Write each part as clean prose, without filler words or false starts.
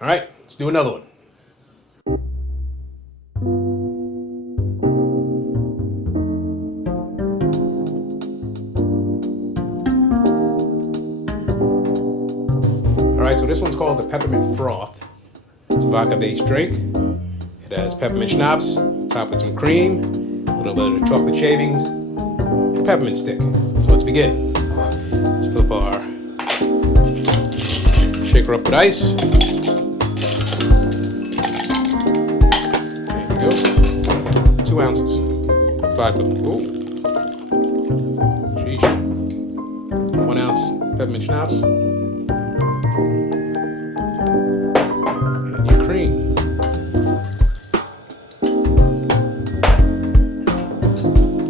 All right, let's do another one. All right, so this one's called the Peppermint Froth. It's a vodka-based drink. It has peppermint schnapps, topped with some cream, a little bit of chocolate shavings, and a peppermint stick. So let's begin. Let's flip our shaker up with ice. There you go. 2 ounces. Vodka. Ooh. Sheesh. 1 ounce peppermint schnapps. And your cream.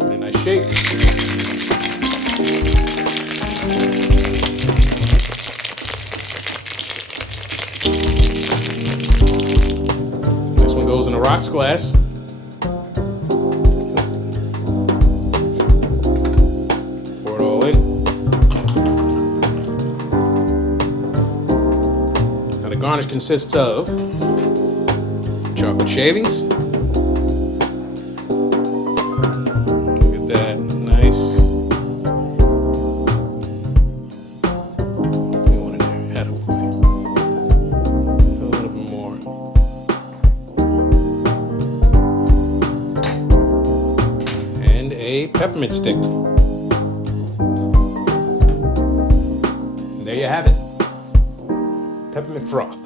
And a nice shake. This one goes in a rocks glass. Pour it all in. Now the garnish consists of chocolate shavings. Look at that, nice. Put one in there, attaboy. A little bit more. And a peppermint stick. And there you have it. Peppermint froth.